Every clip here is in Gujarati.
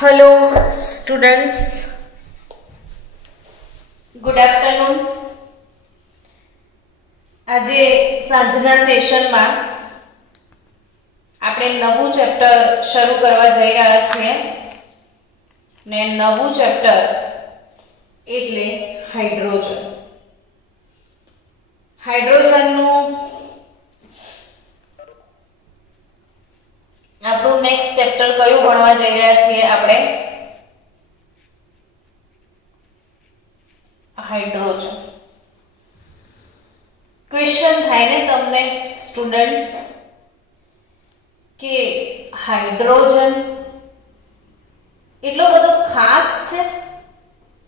Hello, students. Good afternoon. આજે સાંજના સેશનમાં આપણે નવું ચેપ્ટર શરૂ કરવા જઈ રહ્યા છીએ ને નવું ચેપ્ટર એટલે હાઇડ્રોજન. હાઇડ્રોજનનું આપણું નેક્સ્ટ ચેપ્ટર કયું ભણવા જઈ રહ્યા છીએ આપણે? હાઇડ્રોજન. ક્વેશ્ચન થાય ને તમને સ્ટુડન્ટ્સ કે હાઇડ્રોજન એટલો બધો ખાસ છે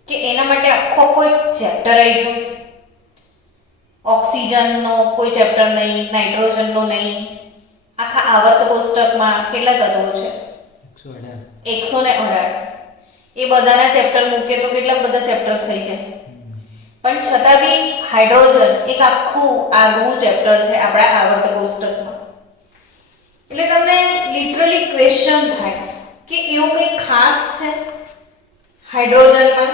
કે એના માટે આખો કોઈ ચેપ્ટર આવી ગયો? ઓક્સિજનનો કોઈ ચેપ્ટર નહીં, નાઇટ્રોજનનો નહીં. આખા આવર્ત કોષ્ટકમાં કેટલા તત્વો છે? 118. એ બધાના ચેપ્ટર મૂકે તો કેટલા બધા ચેપ્ટર થઈ જાય. પણ છતાં બી હાઇડ્રોજન એક આખું આગવું ચેપ્ટર છે આપણા આવર્ત કોષ્ટકમાં. એટલે તમને લિટરલી ક્વેશ્ચન થાય કે એવું કંઈ ખાસ છે હાઇડ્રોજનમાં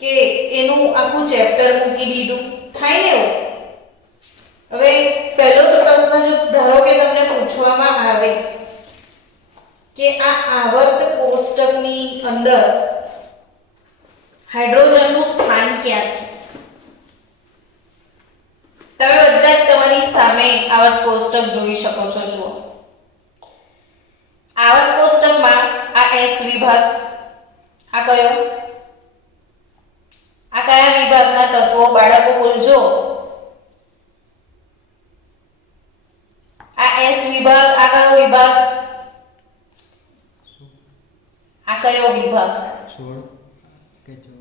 કે એનું આખું ચેપ્ટર મૂકી દીધું? થાય ને એવું. હવે પહેલો જ પ્રશ્ન જો ધારો કે તમને પૂછવામાં આવે કે આ આવર્ત કોષ્ટકની અંદર હાઇડ્રોજનનું સ્થાન ક્યાં છે? તમે બધા જ તમારી સામે આવર્ત કોષ્ટક જોઈ શકો છો. જુઓ, આવર્ત કોષ્ટકમાં આ S વિભાગ, આ કયો? આ કયા વિભાગના તત્વો બાળકો બોલજો? આ S વિભાગ, આ કયો વિભાગ? આ કયો વિભાગ?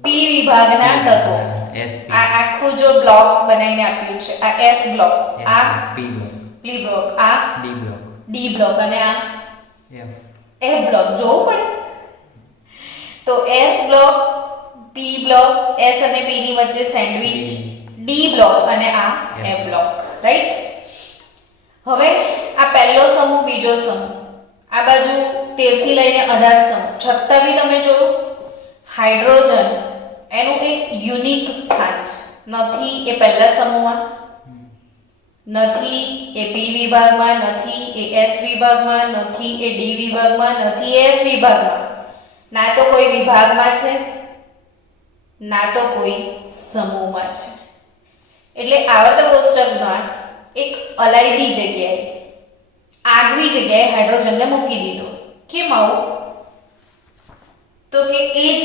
P વિભાગના તત્વો. આ આખું જો બ્લોક બનાવીને આપ્યું છે, આ S બ્લોક, આ P બ્લોક, આ D બ્લોક અને આ F બ્લોક. જોવું પડે તો S block, P block, S અને P ની વચ્ચે સેન્ડવિચ, D બ્લોક અને આ F બ્લોક. રાઈટ. હવે આ પહેલો સમૂહ, બીજો સમૂહ, આ બાજુ 13 થી લઈને 18 સમૂહ. છતાં બી તમે જોયું હાઇડ્રોજન એનું એક યુનિક સ્થાન છે. નથી એ પહેલા સમૂહમાં, નથી એ P વિભાગમાં, નથી એ S વિભાગમાં, નથી એ D વિભાગમાં, નથી એ F વિભાગમાં. ના તો કોઈ વિભાગમાં છે, ના તો કોઈ સમૂહમાં છે. એટલે આવર્ત કોષ્ટકમાં એક અલાયદી જગ્યાએ, આગવી જગ્યાએ હાઇડ્રોજનને મૂકી દીધો. કેમ આવું? તો કે એ જ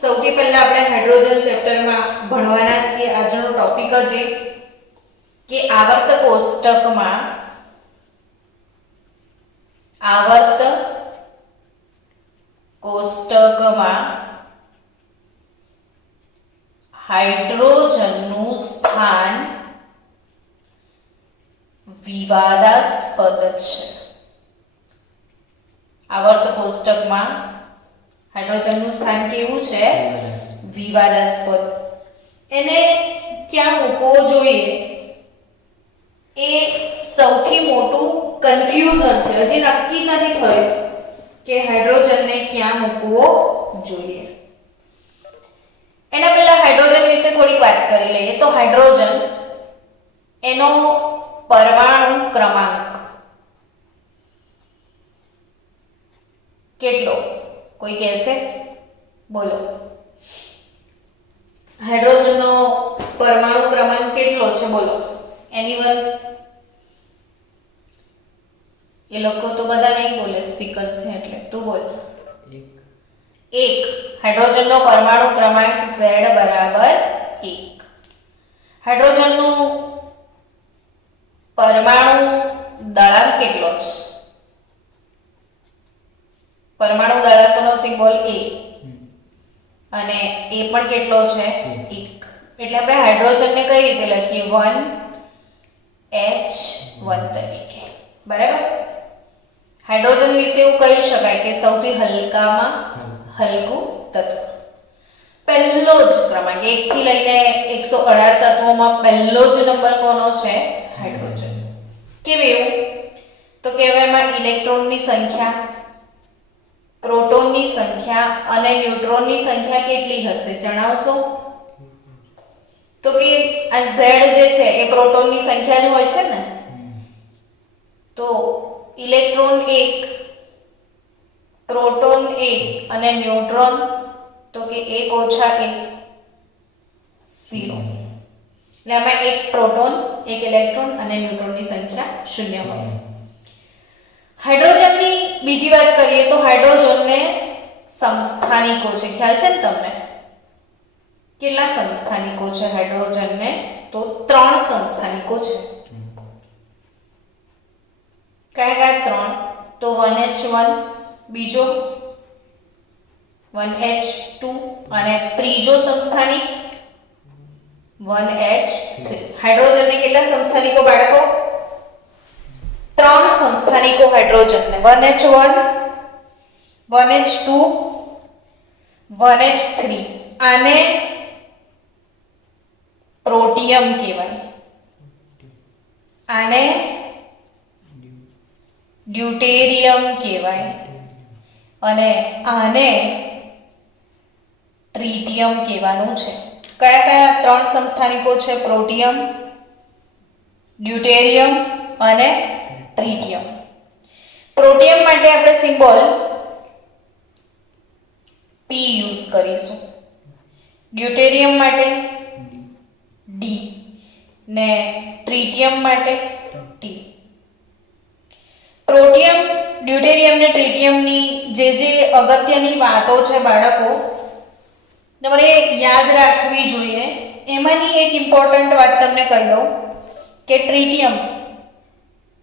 સૌથી પહેલા આપણે હાઇડ્રોજન ચેપ્ટરમાં ભણવાના છીએ. આજનો ટોપિક જ એ કે આવર્ત કોષ્ટકમાં હાઇડ્રોજનનું સ્થાન વિવાદાસ્પદ છે. આવર્ત કોષ્ટકમાં હાઇડ્રોજનનું સ્થાન કેવું છે? વિવાદાસ્પદ. એને ક્યાં મૂકવો જોઈએ એ સૌથી મોટું કન્ફ્યુઝન છે. હજી નક્કી નથી થયું કે હાઇડ્રોજનને ક્યાં મૂકવો જોઈએ. એના પહેલા હાઇડ્રોજન વિશે થોડીક વાત કરી લઈએ. તો હાઇડ્રોજન એનો પરમાણુ ક્રમાંક કેટલો? કોઈ કહેશે? બોલો. હાઇડ્રોજનનો પરમાણુ ક્રમાંક કેટલો છે? બોલો. એનીવન? એ લોકો તો બધા નહીં બોલે, સ્પીકર છે એટલે. તું બોલ. 1. હાઇડ્રોજનનો પરમાણુ ક્રમાંક Z બરાબર 1. હાઇડ્રોજનનું પરમાણુ દળાંક કેટલો છે? પરમાણુ દળાંકનો સિમ્બોલ A અને એ પણ કેટલો છે? 1. એટલે આપણે હાઇડ્રોજનને કઈ રીતે લખીએ? 1H1 તરીકે. બરાબર. હાઇડ્રોજન વિશે એવું કહી શકાય કે સૌથી હલકામાં હલકું તત્વ. પહેલો જ ક્રમાંક 1 થી લઈને 118 તત્વોમાં પહેલો જ નંબર કોનો છે? હાઇડ્રોજન. કેમ એવું? તો કહેવાય એમાં ઇલેક્ટ્રોનની સંખ્યા, પ્રોટોન પ્રોટોનની સંખ્યા અને ન્યુટ્રોનની સંખ્યા કેટલી હશે જણાવશો? તો કે આ Z જે છે એ પ્રોટોનની સંખ્યા જ હોય છે ને, તો ઇલેક્ટ્રોન 1, પ્રોટોન 1 અને ન્યુટ્રોન તો કે 1 ઓછા 1 0. એટલે આમાં એક પ્રોટોન, એક ઇલેક્ટ્રોન અને ન્યુટ્રોનની સંખ્યા 0 મળે. હાઇડ્રોજનની બીજી વાત કરીએ તો હાઇડ્રોજનને સમસ્થાનિકો છે, ખ્યાલ છે ને તમને? કેટલા સમસ્થાનિકો છે હાઇડ્રોજનને? તો 3 સમસ્થાનિકો છે. કયા કયા 3? તો 1H1 બીજો, 1H2 અને ત્રીજો સમસ્થાનિક 1H3. હાઇડ્રોજનને કેટલા સમસ્થાનિકો બાળકો? 3 સમસ્થાનિકો હાઇડ્રોજનને, 1H1, 1H2, 1H3. આને પ્રોટિયમ કહેવાય, આને ડ્યુટેરિયમ કહેવાય અને આને ટ્રિટિયમ કહેવાનું છે. કયા કયા 3 સમસ્થાનિકો છે? પ્રોટિયમ, ડ્યુટેરિયમ અને ટ્રિટિયમ. પ્રોટિયમ માટે આપણે સિમ્બોલ P યુઝ કરીશું, ડ્યુટેરિયમ માટે D ને ટ્રિટિયમ માટે T. પ્રોટિયમ, ડ્યુટેરિયમ ને ટ્રિટિયમની જે અગત્યની વાતો છે બાળકો તમારે યાદ રાખવી જોઈએ. એમાંની એક ઇમ્પોર્ટન્ટ વાત તમને કહી દઉં કે ટ્રિટિયમ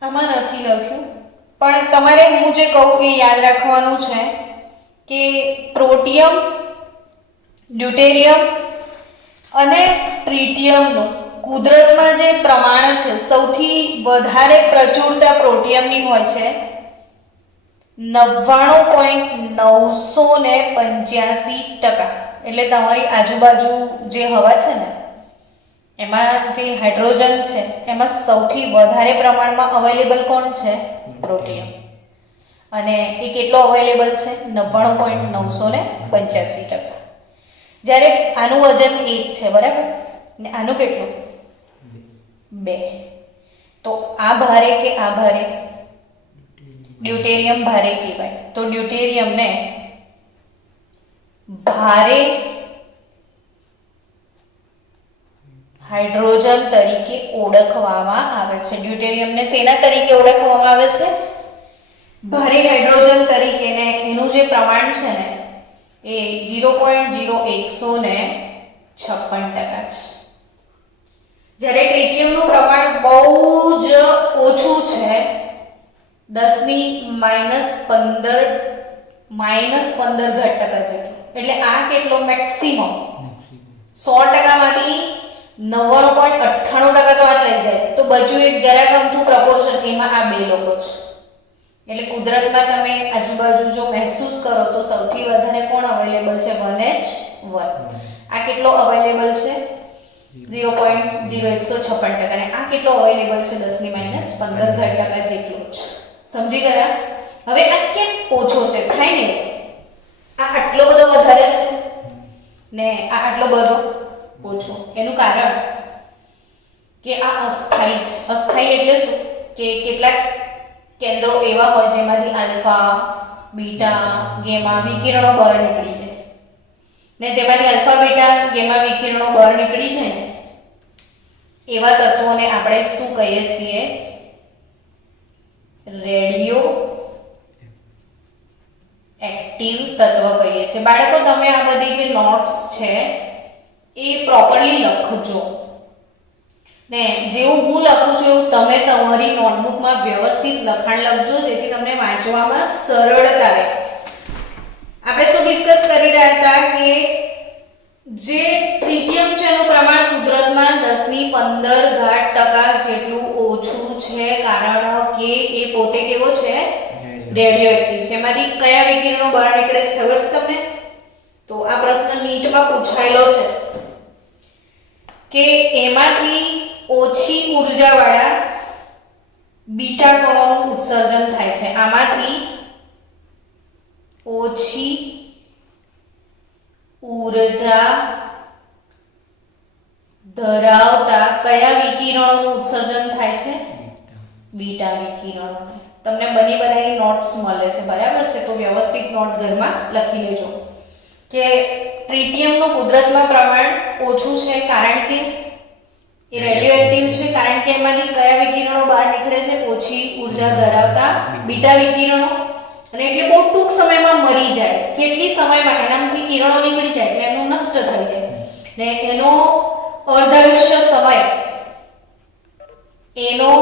આમાં નથી લખ્યું, પણ તમારે હું જે કહું એ યાદ રાખવાનું છે કે પ્રોટિયમ, ડ્યુટેરિયમ અને ટ્રિટિયમનું કુદરતમાં જે પ્રમાણ છે સૌથી વધારે પ્રચુરતા પ્રોટિયમની હોય છે 99.985%. એટલે તમારી આજુબાજુ જે હવા છે ને એમાં જે હાઇડ્રોજન છે એમાં સૌથી વધારે પ્રમાણમાં અવેલેબલ કોણ છે? પ્રોટિયમ. અને એ કેટલો અવેલેબલ છે? 99.985%. જ્યારે આનું વજન 1 છે, બરાબર, ને આનું કેટલું? 2. તો આ ભારે કે આ ભારે? ડ્યુટેરિયમ ભારે કહેવાય. તો ડ્યુટેરિયમને ભારે હાઇડ્રોજન તરીકે ઓળખવામાં આવે છે. ડ્યુટેરિયમને શેના તરીકે ઓળખવામાં આવે છે? ભારે હાઇડ્રોજન તરીકે. ને એનું જે પ્રમાણ છે ને એ 0.0156% છે. જ્યારે ટ્રિટિયમનું પ્રમાણ બહુ જ ઓછું છે, 10⁻15% જેટલું. એટલે આ કેટલો? મેક્સિમમ 100%માંથી 99.98% તો આ લઈ જાય, તો બચ્યું એક જરા ગમતું પ્રપોર્શન, એમાં આ બે લોકો છે. એટલે કુદરતમાં તમે આજુબાજુ જો મહેસૂસ કરો તો સૌથી વધારે કોણ અવેલેબલ છે? 1H1. આ કેટલો અવેલેબલ છે? 0.0156%. અને આ કેટલો અવેલેબલ છે? 10⁻15% જેટલો છે. સમજી ગયા? હવે આ કેમ ઓછો છે? થાય ને આ આટલો બધો વધારે છે ને આ આટલો બધો ઓછો. એનું કારણ કે આ અસ્થાયી છે. અસ્થાયી એટલે શું? કે કેટલાક કેન્દ્રો એવા હોય જેમાંથી આલ્ફા, બીટા, ગેમા વિકિરણો બહાર નીકળી જાય, ને જેમાંથી આલ્ફા, બીટા, ગેમા વિકિરણો બહાર નીકળી જાય ને એવા તત્વોને આપણે શું કહીએ છીએ? રેડિયો એક્ટિવ તત્વ કહીએ છીએ. બાળકો તમે આ બધી જે નોટ્સ છે એ પ્રોપરલી લખજો ને જેવું હું લખું છું એવું તમે તમારી નોટબુકમાં વ્યવસ્થિત લખાણ લખજો, જેથી તમને વાંચવામાં સરળતા રહે. આપણે શું ડિસ્કસ કરી રહ્યા હતા કે જે ટ્રિટિયમ છે એનું પ્રમાણ કુદરતમાં 10⁻15% જેટલું ઓછું છે, કારણ કે એ પોતે કેવો છે? રેડિયો એક્ટિવ છે. એમાંથી કયા વિકિરણો બહાર નીકળે છે ખબર છે તમને? તો આ પ્રશ્ન નીટમાં પૂછાયેલો છે કે એમાંથી ઓછી ઉર્જાવાળા બીટા કણોનું ઉત્સર્જન થાય છે. આમાંથી ઓછી ઉર્જા ધરાવતા કયા વિકિરણોનું ઉત્સર્જન થાય છે? બીટા વિકિરણોને. તમને બની બનાવી નોટ્સ મળે છે, બરાબર છે? તો વ્યવસ્થિત નોટ ઘરમાં લખી લેજો કે ટ્રિટિયમનું કુદરતમાં પ્રમાણ ઓછું છે કારણ કે એ રેડિયો એક્ટિવ છે, કારણ કે એમાંથી કયા વિકિરણો બહાર નીકળે છે? ઓછી ઉર્જા ધરાવતા બીટા વિકિરણો. અને એટલે બહુ ટૂંક સમયમાં મરી જાય. કેટલી સમયમાં? એનામાંથી કિરણો નીકળી જાય એટલે એનું નષ્ટ થઈ જાય ને એનો અર્ધાયુષ્ય સમય, એનો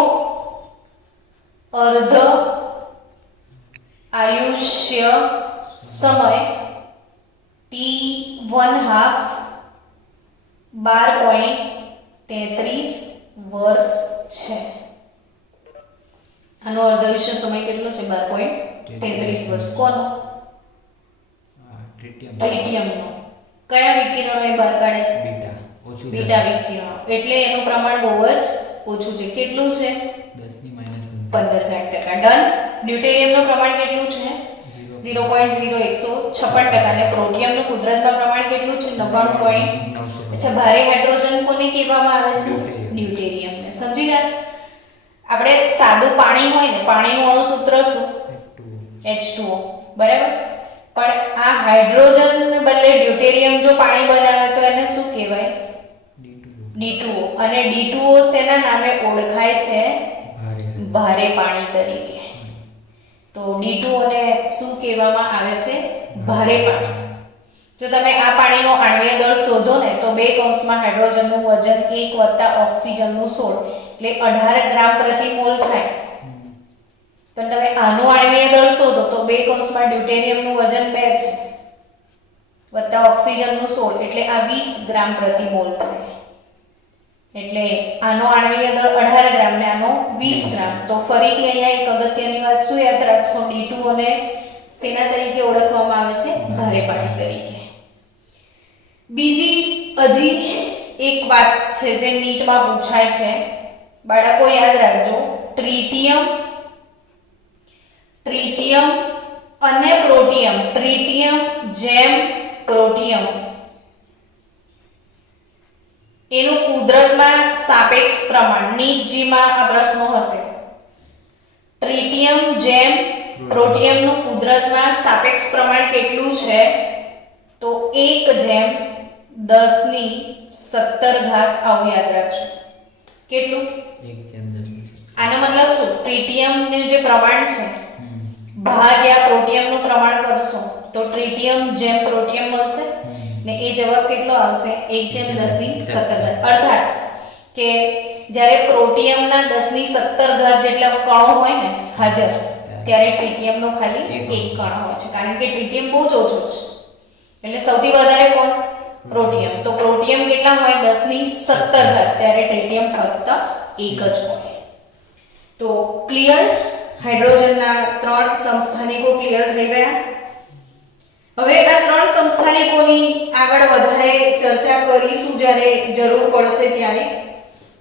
અર્ધ આયુષ્ય સમય T1/2 12.33 વર્ષ છે. આનો અર્ધાયુષ્ય સમય કેટલો છે? 12.33 વર્ષ. કોનો? ટ્રિટિયમનો. કયા વિકિરણો એ બહાર કાઢે છે? બીટા વિકિરણો. એટલે એનું પ્રમાણ બહુ જ ઓછું છે. કેટલું છે? 10 ડન. ડ્યુટેરિયમનું પ્રમાણ કેટલું છે? 0.0156 અને પ્રોટિયમનું કુદરતમાં પ્રમાણ કેટલું છે? 99. અચ્છા, ભારે હાઇડ્રોજન કોને કહેવામાં આવે છે? ડ્યુટેરિયમને. સમજી ગયા? આપણે સાદું પાણી હોય ને, પાણીનું અણુસૂત્ર શું? H2O, બરાબર? પણ આ હાઇડ્રોજન બદલે ડ્યુટેરિયમ જો પાણી બનાવે તો એને શું કહેવાય? D2O. અને D2O શેના નામે ઓળખાય છે? ભારે પાણી તરીકે. તો D2O ને શું કહેવામાં આવે છે? ભારે પાણી. જો તમે આ પાણીનો આણ્વીય દળ શોધો ને તો 2 કૌંસમાં હાઇડ્રોજનનું વજન 1 + ઓક્સિજનનું 16 એટલે 18 ગ્રામ પ્રતિ મોલ થાય. પણ તમે આનું આણ્વીય દળ શોધો તો 2 કૌંસમાં ડ્યુટેરિયમનું વજન 2 છે વત્તા ઓક્સિજનનું 16 એટલે આ 20 ગ્રામ પ્રતિ મોલ થાય. એટલે આનો આણ્વીય દળ 18 ગ્રામ ને આનો 20 ગ્રામ. તો ફરીથી અહીંયા એક અગત્યની વાત શું યાદ રાખશો? D2O ને શેના તરીકે ઓળખવામાં આવે છે? ભારે પાણી તરીકે. બીજી હજી એક વાત છે જે નીટમાં પૂછાય છે, બાળકો યાદ રાખજો. ટ્રિટિયમ અને પ્રોટિયમ. ટ્રિટિયમ જેમ પ્રોટિયમ એનું કુદરતમાં સાપેક્ષ પ્રમાણ નીચજીમાં આ પ્રશ્નો હશે. ટ્રિટિયમ જેમ પ્રોટિયમનું કુદરતમાં સાપેક્ષ પ્રમાણ કેટલું છે? તો 1/1017 આવું યાદ રાખજો. કેટલું? 1/10. આનો મતલબ શું? ટ્રિટિયમનું જે પ્રમાણ છે ભાગ્યા પ્રોટિયમનું પ્રમાણ કરશો તો ટ્રિટિયમ જેમ પ્રોટિયમ મળશે ને એ જવાબ કેટલો આવશે? 1/1017. અર્થાત કે જ્યારે પ્રોટિયમના 1017 જેટલા કણો હોય ને હાજર, ત્યારે ટ્રિટિયમનો ખાલી 1 કણ હોય છે, કારણ કે ટ્રિટિયમ બહુ જ ઓછો છે. એટલે સૌથી વધારે કોણ? પ્રોટિયમ. તો પ્રોટિયમ કેટલા હોય? 1017, ત્યારે ટ્રિટિયમ ફક્ત 1 જ હોય. તો ક્લિયર? હાઇડ્રોજનના 3 સમસ્થાનિકો ક્લિયર થઈ ગયા. હવે આ 3 સમસ્થાનિકોની આગળ વધારે ચર્ચા કરીશું જ્યારે જરૂર પડશે ત્યારે.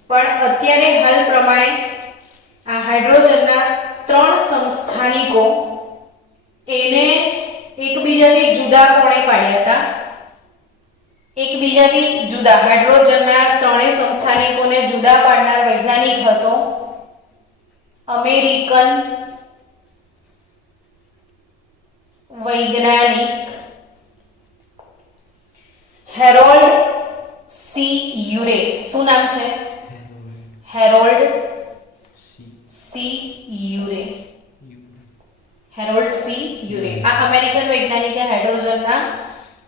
પણ અત્યારે હાલ પ્રમાણે આ હાઇડ્રોજનના 3 સમસ્થાનિકો એને એકબીજાથી જુદા કોણે પાડ્યા હતા? એકબીજાથી જુદા હાઇડ્રોજનના 3 સમસ્થાનિકોને જુદા પાડનાર વૈજ્ઞાનિક હતો અમેરિકન વૈજ્ઞાનિક હેરોલ્ડ સી યુરે. શું નામ છે? હેરોલ્ડ સી યુરે. હેરોલ્ડ સી યુરે. આ અમેરિકન વૈજ્ઞાનિકે હાઇડ્રોજનના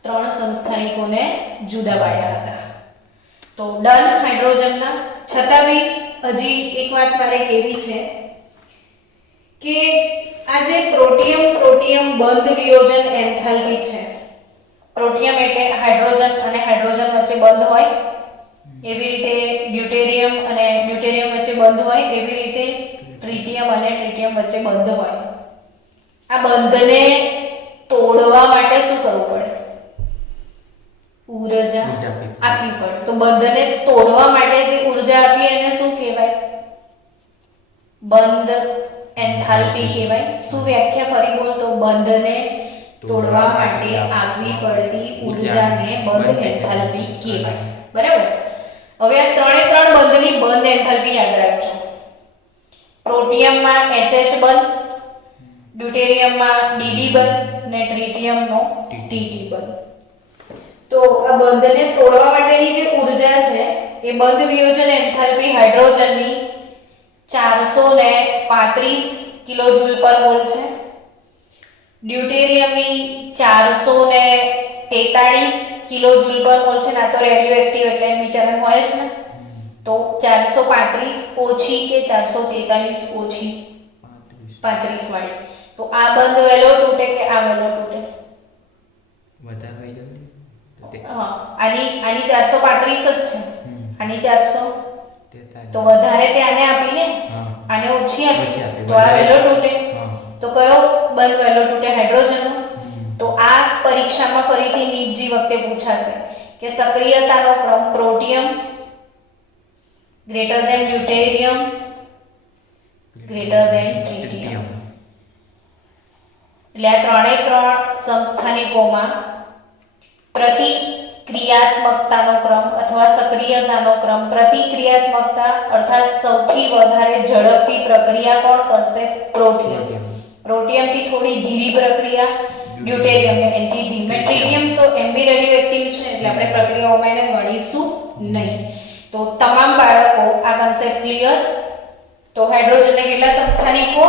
3 સમસ્થાનિકોને જુદા પાડ્યા હતા. તો ડન હાઇડ્રોજનના. છતાં બી હજી એક વાત મારે કહેવી છે કે આ જે પ્રોટિયમ બંધ વિયોજન એન્થાલ્પી છે, પ્રોટિયમ એટલે હાઇડ્રોજન અને હાઇડ્રોજન વચ્ચે બંધ હોય, એવી રીતે ડ્યુટેરિયમ અને ડ્યુટેરિયમ વચ્ચે બંધ હોય, એવી રીતે ટ્રિટિયમ અને ટ્રિટિયમ વચ્ચે બંધ હોય. આ બંધને તોડવા માટે શું કરવું પડે? ઊર્જા આપવી પડે. તો બંધને તોડવા માટે જે ઊર્જા આપી એને શું કહેવાય? બંધ એન્થાલ્પી કહેવાય. શું વ્યાખ્યા ફરી બોલ તો? બંધને તોડવા માટે આવવી પડતી ઊર્જાને બંધ એન્થાલ્પી કહેવાય. બરાબર. હવે આ ત્રણ બંધની બંધ એન્થાલ્પી યાદ રાખજો. પ્રોટિયમમાં HH બંધ, ડ્યુટેરિયમમાં DD બંધ ને ટ્રિટિયમનો TT બંધ. તો આ બંધને તોડવા માટેની જે ઊર્જા છે એ બંધ વિયોજન એન્થાલ્પી હાઇડ્રોજનની 435 કિલોજૂલ પર મોલ છે. ડ્યુટેરિયમની 443 કિલોજૂલ પર મોલ છે. ના તો રેડિયો એક્ટિવ એટલે એનું વિચારણ હોય જ ને. તો 435 ઓછી કે 443 ઓછી 35 વાળી. તો આ બંધ વહેલો તૂટે કે આ વહેલો તૂટે? વધારે જલ્દી. હા, આની 435 જ છે. આની 400 તો વધારે તે આને આપીને આને ઓછી આપી તો આ વહેલો તૂટે. તો કયો બંધ વહેલો તૂટે? હાઇડ્રોજનનો. તો આ પરીક્ષામાં ફરીથી નીટજી વખતે પૂછાશે કે સક્રિયતાનો ક્રમ protium greater than deuterium greater than tritium. એટલે આ ત્રણ સમસ્થાનિકોમાં પ્રતિક્રિયાત્મકતાનો ક્રમ અથવા સક્રિયતાનો ક્રમ. પ્રતિક્રિયાત્મકતા અર્થાત સૌથી વધારે ઝડપથી પ્રક્રિયા કોણ કરશે? પ્રોટિયમ. પ્રોટિયમથી થોડી ધીરી પ્રક્રિયા ડ્યુટેરિયમ એનથી ધીમે. ટ્રિટિયમ તો એમ્બી રેડિયો એક્ટિવ છે એટલે આપણે પ્રક્રિયાઓમાં એને ગણીશું નહીં. તો તમામ બાળકો આ કન્સેપ્ટ ક્લિયર? તો હાઇડ્રોજનને કેટલા સમસ્થાનિકો?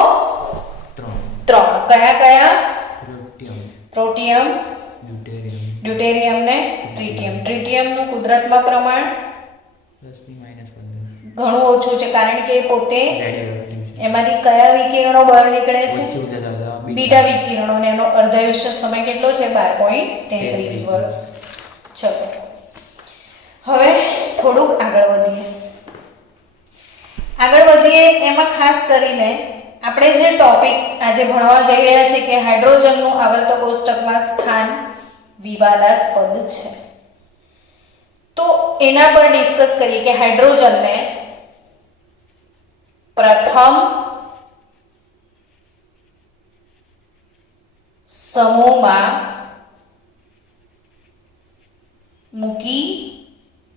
3. કયા? પ્રોટિયમ, ડ્યુટેરિયમ ને ટ્રિટિયમ. ટ્રિટિયમનું કુદરતમાં પ્રમાણ 10⁻15 ઘણું ઓછું છે કારણ કે પોતે એમાંથી કયા વિકિરણો બહાર નીકળે છે? બીટા વિકિરણો. ને એનો અર્ધાયુષ્ય સમય કેટલો છે? 12.33 વર્ષ. ચલો હવે થોડુંક આગળ વધીએ. એમાં ખાસ કરીને આપણે જે ટોપિક આજે ભણવા જઈ રહ્યા છે કે હાઇડ્રોજનનું આવર્ત કોષ્ટકમાં સ્થાન વિવાદાસ્પદ છે. તો એના પર ડિસ્કસ કરીએ કે હાઇડ્રોજનને પ્રથમ સમૂહમાં મૂકી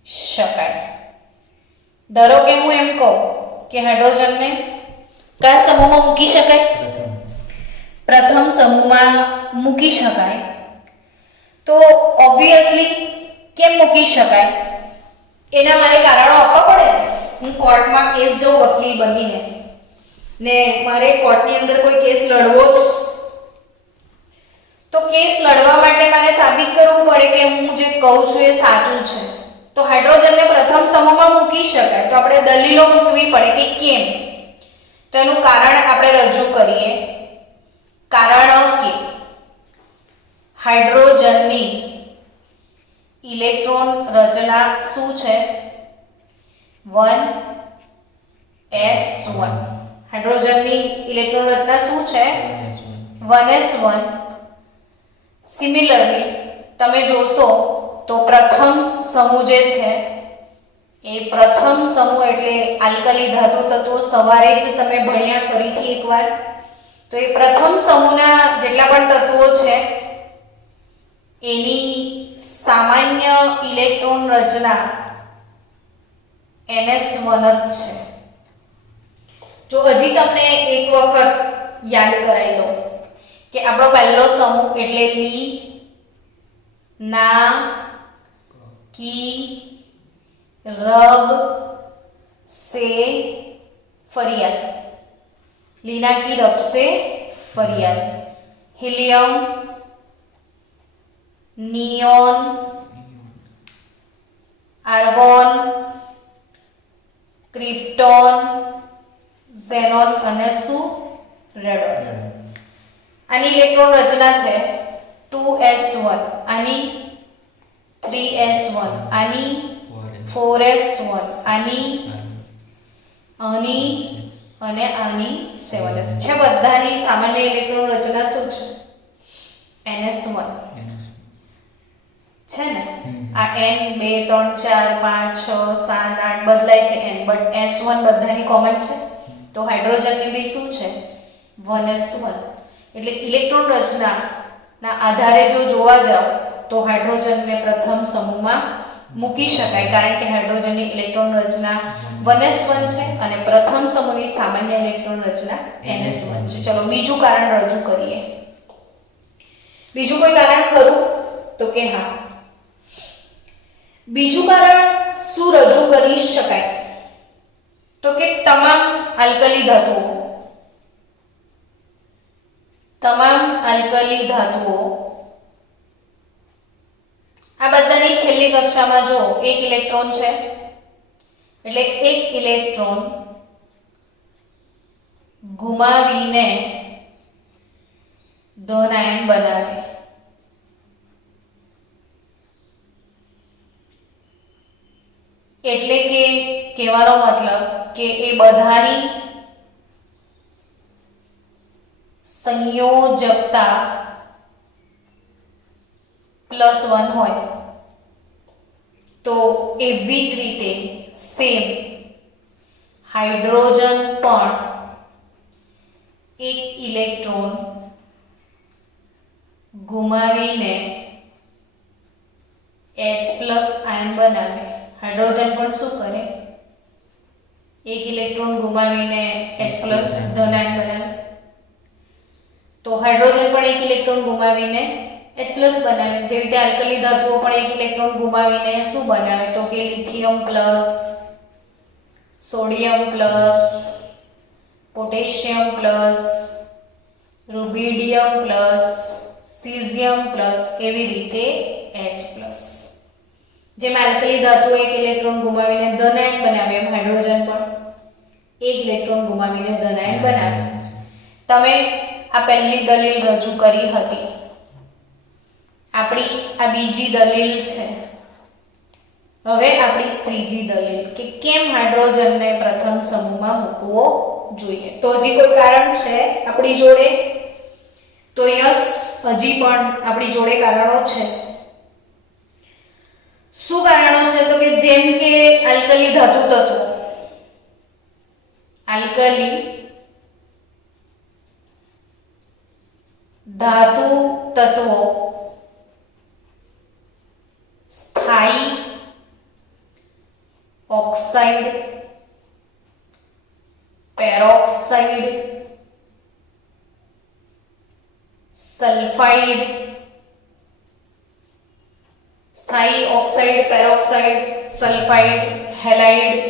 શકાય. ધારો કે હું એમ કહું કે હાઇડ્રોજનને કયા સમૂહમાં મૂકી શકાય? પ્રથમ સમૂહમાં મૂકી શકાય. તો ઓબ્વિયસલી કેમ મૂકી શકાય? એના મારે કારણો આપવા પડે. હું કોર્ટમાં કેસ જો વકીલ બનીને ને મારે કોર્ટની અંદર કોઈ કેસ લડવો જ, તો કેસ લડવા માટે મારે સાબિત કરવું પડે કે હું જે કહું છું એ સાચું છે. તો હાઇડ્રોજનને પ્રથમ સમૂહમાં મૂકી શકાય. તો આપણે દલીલો મૂકવી પડે કે કેમ. તો એનું કારણ આપણે રજૂ કરીએ. કારણ કે હાઇડ્રોજનની ઇલેક્ટ્રોન રચના શું છે? 1s1. હાઇડ્રોજનની ઇલેક્ટ્રોન રચના શું છે? 1s1. સિમિલરલી તમે જોશો તો પ્રથમ સમૂહ જે છે એ પ્રથમ સમૂહ એટલે આલ્કલી ધાતુ તત્વો સવારે જ તમે ભણ્યા ફરીથી એકવાર. તો એ પ્રથમ સમૂહના જેટલા પણ તત્વો છે એની સામાન્ય ઇલેક્ટ્રોન રચના NS1 જ છે. જો હજી તમને એક વખત યાદ કરાવી દઉં કે આપણો પહેલો સમૂહ એટલે લી ના કી રબ સે ફરિયાદ. લીના की रब से फरियाद. Helium, neon, argon, krypton, xenon અને શું? રેડોન. આની ઇલેક્ટ્રોન રચના છે 2s1, આની 3s1, આની 4s1, આની અને આની 7s છે. બધાની સામાન્ય ઇલેક્ટ્રોન રચના શું છે? NS1 છે ને. આ n 2 3 4 5 6 7 8 બદલાય છે n, બટ s1 બધાની કોમન છે. તો હાઇડ્રોજનની બી શું છે? 1s1. એટલે ઇલેક્ટ્રોન રચના ના આધારે જો જોવા જાવ તો હાઇડ્રોજનને પ્રથમ સમૂહમાં મૂકી શકાય, કારણ કે હાઇડ્રોજનની ઇલેક્ટ્રોન રચના 1s1 છે અને પ્રથમ સમૂહની સામાન્ય ઇલેક્ટ્રોન રચના ns1 છે. ચલો બીજું કારણ રજૂ કરીએ. બીજું કોઈ કારણ ખરું? તો કે હા. બીજું કારણ શું રજૂ કરી શકાય? તો કે તમામ આલ્કલી ધાતુઓ આ બધાની છેલ્લી કક્ષામાં જો એક ઇલેક્ટ્રોન છે એટલે એક ઇલેક્ટ્રોન ગુમાવીને ધન આયન બનાવે. એટલે કે કહેવાનો મતલબ કે એ બધાની સંયોજકતા +1 હોય. તો એવી જ રીતે સેમ હાઇડ્રોજન પણ એક ઇલેક્ટ્રોન ગુમાવીને H+ આયન બનાવે. હાઇડ્રોજન પણ શું કરે? એક ઇલેક્ટ્રોન ગુમાવીને H+ ધન આયન બનાવે. તો હાઇડ્રોજન પણ એક ઇલેક્ટ્રોન ગુમાવીને H+ બનાવે. જેવી રીતે આલ્કલી ધાતુઓ પણ એક ઇલેક્ટ્રોન ગુમાવીને શું બનાવે? તો કે lithium+, sodium+, potassium+, rubidium+, caesium+, એવી રીતે H+. જેમ આલ્કલી ધાતુઓ એક ઇલેક્ટ્રોન ગુમાવીને ધન આયન બનાવે એમ હાઇડ્રોજન પણ એક ઇલેક્ટ્રોન ગુમાવીને ધન આયન બનાવે. તમે આ પહેલી દલીલ રજૂ કરી હતી. આપણી આ બીજી દલીલ છે. હવે આપણી ત્રીજી દલીલ કે કેમ હાઇડ્રોજનને પ્રથમ સમૂહમાં મૂકવો જોઈએ. તો હજી કોઈ કારણ છે આપણી જોડે? તો યસ, હજી પણ આપણી જોડે કારણો છે. શું કારણો છે? તો કે જેમ કે આલ્કલી ધાતુ તત્વો સ્થાયી ઓક્સાઇડ, પેરોક્સાઇડ, સલ્ફાઇડ, સ્થાયી ઓક્સાઇડ, પેરોક્સાઇડ, સલ્ફાઇડ, હેલાઇડ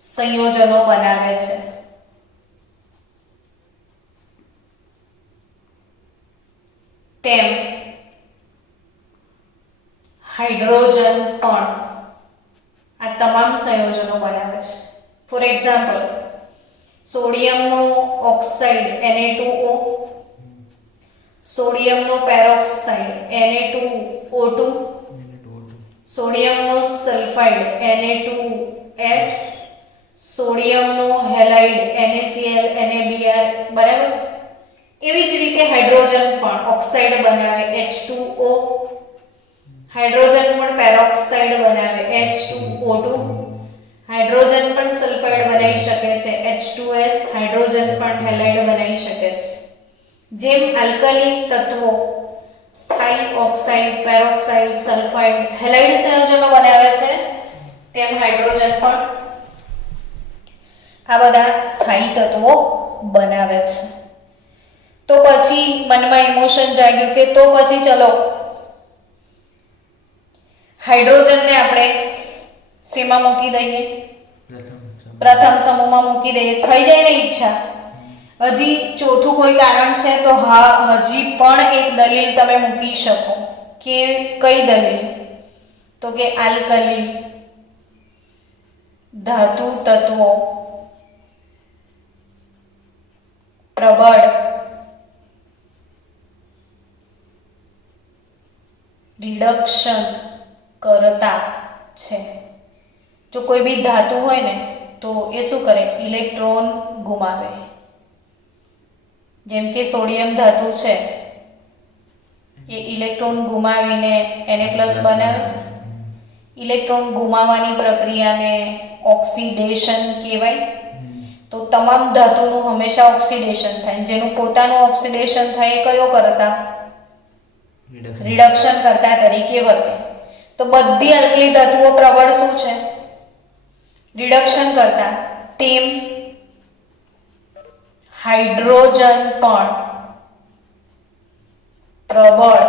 સંયોજનો બનાવે છે. તેમ હાઇડ્રોજન પણ આ તમામ સંયોજનો બનાવે છે. ફોર એક્ઝામ્પલ, સોડિયમનો ઓક્સાઇડ Na2O, સોડિયમનો પેરોક્સાઇડ Na2O2, સોડિયમનો સલ્ફાઇડ Na2S, સોડિયમનો હેલાઇડ NaCl, NaBr, બરાબર. એવી જ રીતે હાઇડ્રોજન પણ ઓક્સાઇડ બનાવે H2O, હાઇડ્રોજન પણ પેરોક્સાઇડ બનાવે H2O2, હાઇડ્રોજન પણ સલ્ફાઇડ બનાવી શકે છે H2S, હાઇડ્રોજન પણ હેલાઇડ બનાવી શકે છે. જેમ આલ્કલી તત્વો સ્થાયી ઓક્સાઇડ, પેરોક્સાઇડ, સલ્ફાઇડ, હેલાઇડ સંયોજનો બનાવે છે, તેમ હાઇડ્રોજન પણ આ બધા સ્થાયી તત્વો બનાવે છે. તો પછી મનમાં ઇમોશન જાગ્યું કે તો પછી ચલો હાઇડ્રોજનને આપણે શેમાં મૂકી દઈએ? પ્રથમ સમૂહમાં મૂકી દઈએ. થઈ જાય ને ઈચ્છા? હજી ચોથું કોઈ કારણ છે? તો હા, હજી પણ એક દલીલ તમે મૂકી શકો. કે કઈ દલીલ? તો કે આલ્કલી ધાતુ તત્વો પ્રબળ રિડક્શન કરતા છે. જો કોઈ બી ધાતુ હોય ને તો એ શું કરે? ઇલેક્ટ્રોન ગુમાવે. જેમ કે સોડિયમ ધાતુ છે એ ઇલેક્ટ્રોન ગુમાવીને Na+ બનાવે. ઇલેક્ટ્રોન ગુમાવવાની પ્રક્રિયાને ઓક્સિડેશન કહેવાય. તો તમામ ધાતુનું હંમેશા ઓક્સિડેશન થાય. જેનું પોતાનું ઓક્સિડેશન થાય એ કયો કરતા? રિડક્શન કરતા તરીકે વર્તે. તો બધી અલ્કલી ધાતુઓ પ્રબળ શું છે? રિડક્શન કરતા. તેમ હાઇડ્રોજન પણ પ્રબળ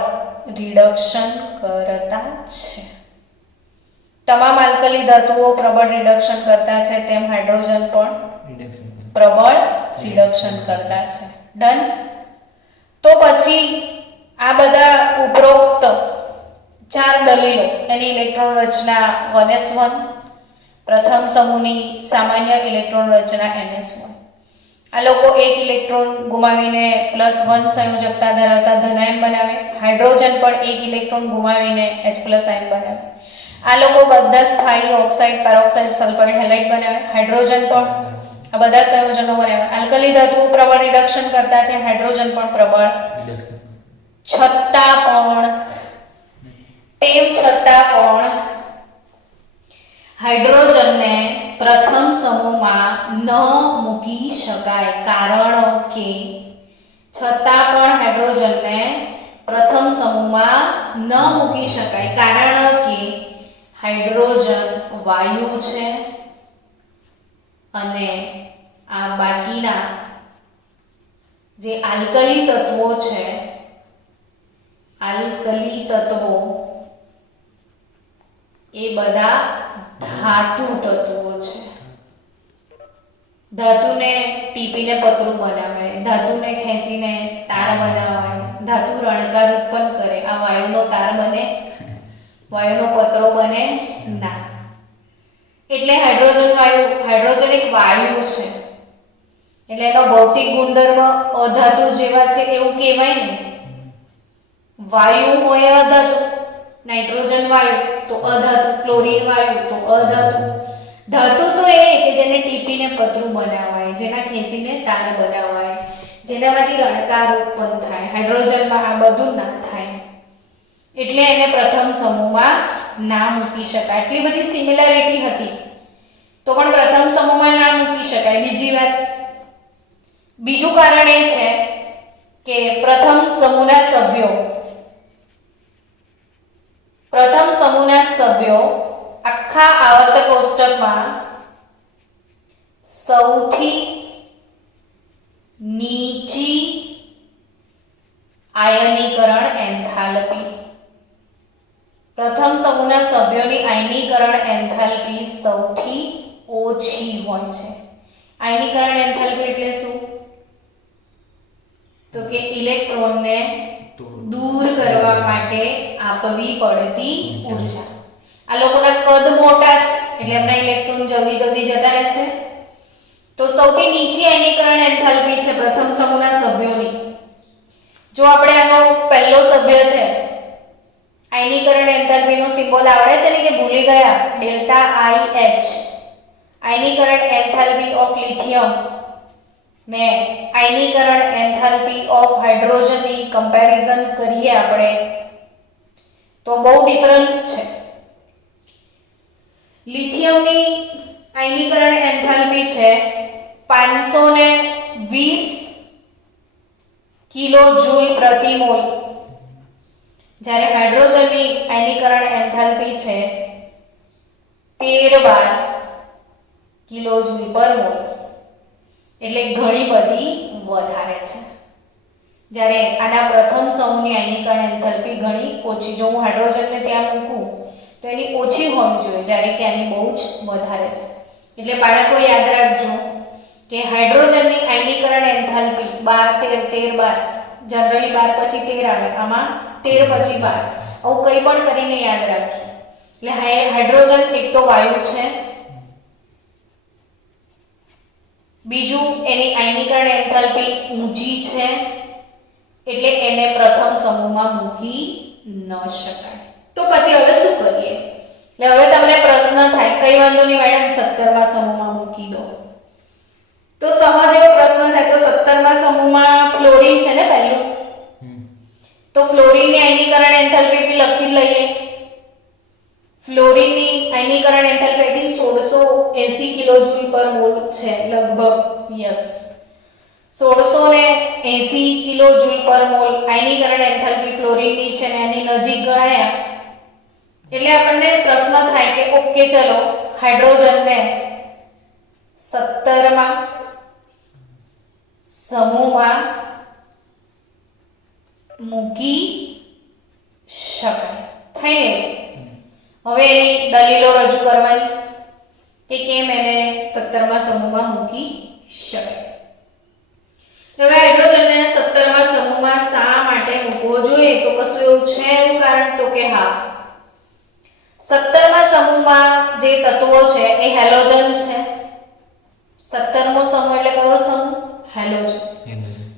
રિડક્શન કરતા છે. તમામ આલ્કલી ધાતુઓ પ્રબળ રિડક્શન કરતા છે, તેમ હાઇડ્રોજન પણ પ્રબળ રિડક્શન કરતા છે. ડન. તો પછી આ બધા ઉપરોક્ત 4 દલીલો એની ઇલેક્ટ્રોન રચના 1s1, પ્રથમ સમૂહની સામાન્ય ઇલેક્ટ્રોન રચના ns1. આ લોકો એક ઇલેક્ટ્રોન ગુમાવીને +1 સંયોજકતા ધરાવતા ધનાયન બનાવે. હાઇડ્રોજન પણ એક ઇલેક્ટ્રોન ગુમાવીને H+ આયન બનાવે. આ લોકો બધા સ્થાયી ઓક્સાઇડ, પેરોક્સાઇડ, સલ્ફાઇડ, હેલાઇડ બનાવે. હાઇડ્રોજન પણ આ બધા સંયોજનો બનાવે. આલ્કલી ધાતુઓ પ્રબળ રિડક્શન કરતા છે, હાઇડ્રોજન પણ પ્રબળ. છતાં પણ હાઇડ્રોજનને પ્રથમ સમૂહમાં ન મૂકી શકાય, કારણ કે છતાં પણ હાઇડ્રોજનને પ્રથમ સમૂહમાં ન મૂકી શકાય કારણ કે હાઇડ્રોજન વાયુ છે અને આ બાકીના જે આલ્કલી તત્વો છે, આલ્કલી તત્વો એ બધા ધાતુ તત્વો છે. ધાતુને ટીપીને પતરું બનાવે, ધાતુને ખેંચીને તાર બનાવાય, ધાતુ રણકાર ઉત્પન્ન કરે. આ વાયુનો તાર બને, વાયુનો પતરો બને ના. એટલે હાઇડ્રોજન એક વાયુ છે, એટલે એનો ભૌતિક ગુણધર્મ અધાતુ જેવા છે એવું કહેવાય ને. વાયુ હોય અધાતુ, નાઇટ્રોજન વાયુ તો અધાતુ, ક્લોરીન વાયુ તો અધાતુ. ધાતુ તો એ કે જેને ટીપીને પતરું બનાવાય, જેના ખેંચીને તાર બનાવાય, જેનામાંથી રણકાર ઉત્પન્ન થાય. હાઇડ્રોજનમાં આ બધું ના થાય, એટલે એને પ્રથમ સમૂહમાં ના મૂકી શકાય. એટલી બધી સિમિલરિટી હતી તો પણ પ્રથમ સમૂહમાં ના મૂકી શકાય. બીજી વાત, બીજું કારણ એ છે કે પ્રથમ સમૂહના સભ્યો આખા આવર્ત કોષ્ટકમાં સૌથી નીચી આયનીકરણ એન્થાલ્પી, પ્રથમ સમૂહના સભ્યોની આયનીકરણ એન્થાલ્પી સૌથી ઓછી હોય છે. આયનીકરણ એન્થાલ્પી એટલે શું? તો કે ઇલેક્ટ્રોનને દૂર કરવા માટે આપવી પડતી ઊર્જા. આ લોકોના કદ મોટા છે એટલે એમના ઇલેક્ટ્રોન જલ્દી જતા રહેશે. તો સૌથી નીચી આયનીકરણ એન્થાલ્પી છે પ્રથમ સમૂહના સભ્યોની. જો આપણે આનો પહેલો સભ્ય છે, આયનીકરણ એન્થાલ્પીનો સિમ્બોલ આવડે છે ને કે ભૂલી ગયા? ΔIH, આયનીકરણ એન્થાલ્પી ઓફ લિથિયમ ને આયનીકરણ એન્થાલ્પી ઓફ હાઇડ્રોજનની કમ્પેરિઝન કરીએ આપણે તો બહુ ડિફરન્સ છે. લિથિયમની આયનીકરણ એન્થાલ્પી છે 520 કિલોજૂલ પ્રતિ મોલ, જ્યારે હાઇડ્રોજનની આયનીકરણ એન્થાલ્પી છે 13 કિલોજૂલ પર મોલ, એટલે ઘણી બધી વધારે છે. જ્યારે આના પ્રથમ સમૂહની આયનીકરણ એન્થાલ્પી ઘણી ઓછી. જો હું હાઇડ્રોજનને ત્યાં મૂકું તો એની ઓછી હોવી જોઈએ, જ્યારે કે આની બહુ જ વધારે છે. એટલે બાળકો યાદ રાખજો કે હાઇડ્રોજનની આયનીકરણ એન્થાલ્પી 12 13 12, જનરલી 12 પછી 13 આવે, આમાં 13 પછી 12, આવું કંઈ પણ કરીને યાદ રાખજો. એટલે હાઇડ્રોજન એક તો વાયુ છે, બીજું એની આયનીકરણ એન્થાલ્પી ઊંચી છે, એટલે એને પ્રથમ સમૂહમાં મૂકી ન શકાય. તો પછી હવે શું કરીએ? એટલે હવે તમને પ્રશ્ન થાય, કઈ વાંધો નહીં મેડમ 17મા સમૂહમાં મૂકી દો. તો સહજ એવો પ્રશ્ન થાય, તો 17મા સમૂહમાં ફ્લોરીન છે ને પહેલું, તો ફ્લોરીનની આયનીકરણ એન્થાલ્પી બી લખી લઈએ. ફ્લોરીનની આયનીકરણ એન્થાલ્પી 1600 1680 કિલોજૂલ પર મોલ છે લગભગ. યસ, 1680 કિલોજૂલ પર મોલ આયનીકરણ એન્થાલ્પી ફ્લોરિનની છે ને એની નજીક ગણાયા એટલે આપણને પ્રશ્ન થાય કે ઓકે ચલો હાઇડ્રોજનને 17માં સમૂહમાં મૂકી શકાય. થાય ને? હવે એની દલીલો રજૂ કરવાની કે કેમ એને 17માં સમૂહમાં મૂકી શકાય. હવે હાઇડ્રોજનને 17માં સમૂહમાં શા માટે મૂકવો જોઈએ? તો કશું એવું છે એવું કારણ? તો કે હા, 17માં સમૂહમાં જે તત્વો છે એ હેલોજન છે. 17મો સમૂહ એટલે કયો સમૂહ? હેલોજન.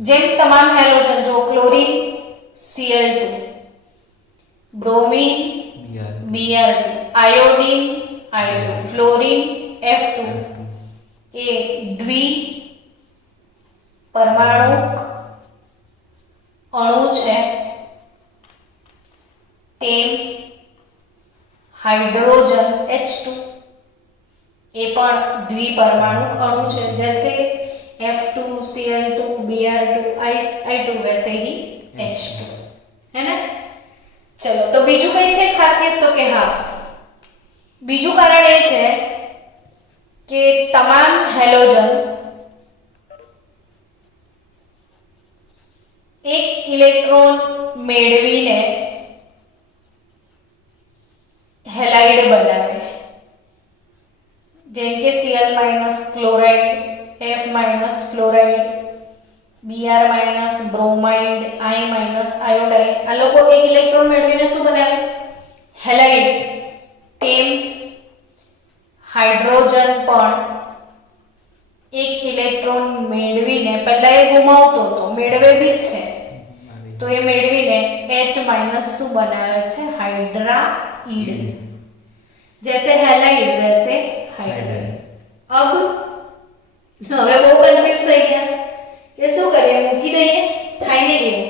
જેમ તમામ હેલોજન જો chlorine Cl2, bromine Br2, iodine I2, fluorine F2 એ દ્વિ પરમાણુક અણુ છે, તેમ હાઇડ્રોજન H2 એ પણ દ્વિપરમાણુક અણુ છે. जैसे F2 Cl2 Br2 I2 वैसे ही H2 है ना. चलो तो બીજું કઈ છે ખાસિયત? તો કે હા, બીજું કારણ એ છે કે તમામ હેલોજન એક ઇલેક્ટ્રોન મેળવીને હેલાઇડ બનાવે. જેમ કે Cl chloride, F fluoride, Br bromide, I iodide. આ લોકો એક ઇલેક્ટ્રોન મેળવીને શું બનાવે? હેલાઇડ. તેમ હાઇડ્રોજન પણ એક ઇલેક્ટ્રોન મેળવીને પહેલા એ ગુમાવતો હતો, મેળવે બી છે તો એ મેળવીને H શું બનાવે છે? હાઇડ્રાઇડ. जैसे हैलाइड वैसे हाइड्राइड. अब હવે બહુ કન્ફ્યુઝ થઈ ગયા કે શું કરીએ? મૂકી દઈએ? થાય ને કેવું?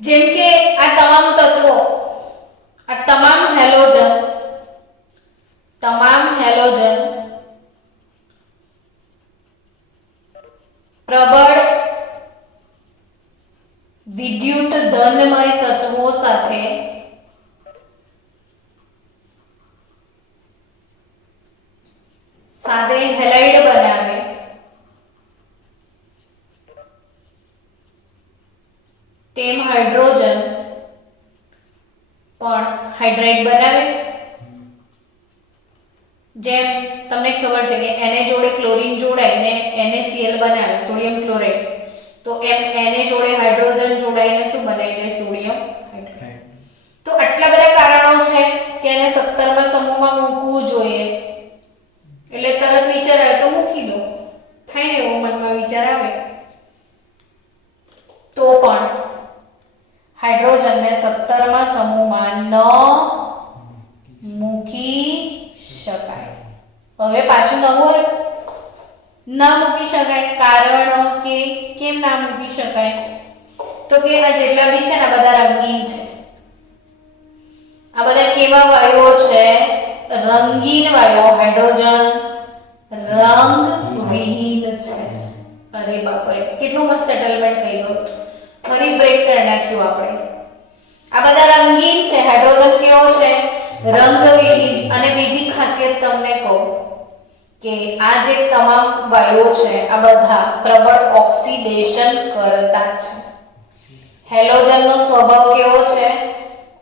જેમ કે આ તમામ તત્વો, આ તમામ હેલોજન પ્રબળ વિદ્યુત ધનમય તત્વો સાથે હેલાઇડ બનાવે. તેમ હાઇડ્રોજન પણ હાઇડ્રાઇડ બનાવે. જેમ તમને ખબર છે કે Na જોડે ક્લોરીન જોડાઈને NaCl બનાવે, સોડિયમ ક્લોરાઇડ. તો એમ Na જોડે હાઇડ્રોજન જોડાઈને શું બનાવી દે? Sodium hydride. તો આટલા બધા કારણો છે કે એને 17માં સમૂહમાં મૂકવું જોઈએ. એટલે તરત વિચાર આવે તો મૂકી દો. થાય ને એવો મનમાં વિચાર આવે. તો પણ હાઇડ્રોજનને 17માં સમૂહમાં ન મૂકી શકાય. હવે પાછું નવું ન મૂકી શકાય. કારણ કે કેમ ના મૂકી શકાય? તો કે આ જેટલા બી છે ને બધા રંગીન છે. આ બધા કેવા વાયુઓ છે? રંગીન વાયુઓ. હાઇડ્રોજન રંગવિહીન છે. અરે બાપરે, કેટલું મસ્ત સેટલમેન્ટ થઈ ગયું. ફરી બ્રેક કરી નાખ્યું આપણે. આ બધા રંગીન છે. હાઇડ્રોજન કેવો છે? રંગવિહીન. અને બીજી ખાસિયત તમને કહું કે આ જે તમામ વાયુઓ છે આ બધા પ્રબળ ઓક્સિડેશન કરતા છે. હેલોજનનો સ્વભાવ કેવો છે?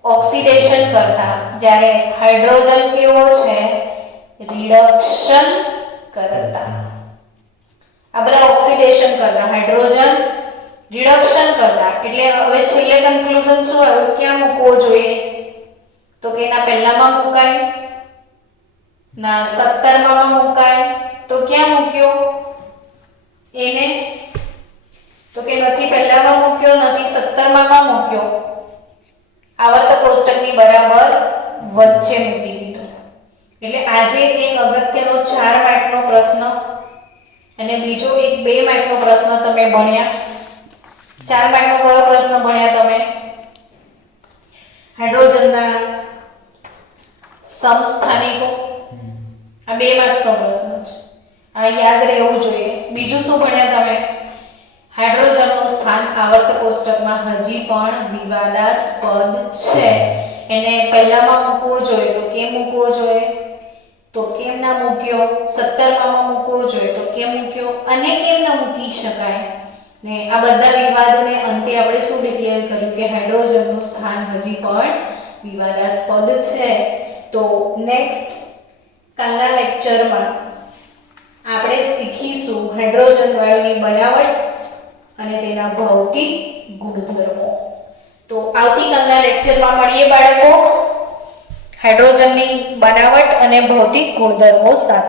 ઓક્સિડેશન કરતા. જ્યારે હાઇડ્રોજન કેવો છે? રિડક્શન કરતા. આ બધા ઓક્સિડેશન કરતા, હાઇડ્રોજન રિડક્શન કરતા. એટલે હવે છેલ્લે કન્ક્લુઝન શું આવ્યું? ક્યાં મૂકવો જોઈએ? તો કે એના પહેલામાં મુકાય ના 17માં મુકાય. તો ક્યાં મૂક્યો એને? તો કે નથી પહેલામાં મૂક્યો, નથી 17માં મૂક્યો. આવર્તક કોષ્ટકની બરાબર વચ્ચે મૂકી દીધો. એટલે આજે એક અગત્યનો 4 માર્કનો પ્રશ્ન અને બીજો એક 2 માર્કનો પ્રશ્ન તમે ભણ્યા. 4 માર્કનો કયો પ્રશ્ન ભણ્યા તમે? હાઇડ્રોજનના સમસ્થાનિકો આ 2 માર્ક્સનો પ્રશ્ન છે, આ યાદ રહેવું જોઈએ. બીજું શું ભણ્યા તમે? હાઇડ્રોજનનું સ્થાન આવર્ત કોષ્ટકમાં હજી પણ વિવાદાસ્પદ છે. એને પહેલામાં મૂકવો જોઈએ તો કેમ મૂકવો જોઈએ? તો કેમ ના મૂક્યો? 17માં મૂકવો જોઈએ તો કેમ મૂક્યો? અને કેમ ના મૂકી શકાય? ને આ બધા વિવાદોને અંતે આપણે શું ડિક્લેર કર્યું કે હાઇડ્રોજનનું સ્થાન હજી પણ વિવાદાસ્પદ છે. તો નેક્સ્ટ કાલના લેક્ચરમાં આપણે શીખીશું હાઇડ્રોજન વાયુની બનાવટ અને તેના ભૌતિક ગુણધર્મો. તો આવતીકાલના લેક્ચરમાં મળીએ બાળકો હાઇડ્રોજનની બનાવટ અને ભૌતિક ગુણધર્મો સાથે.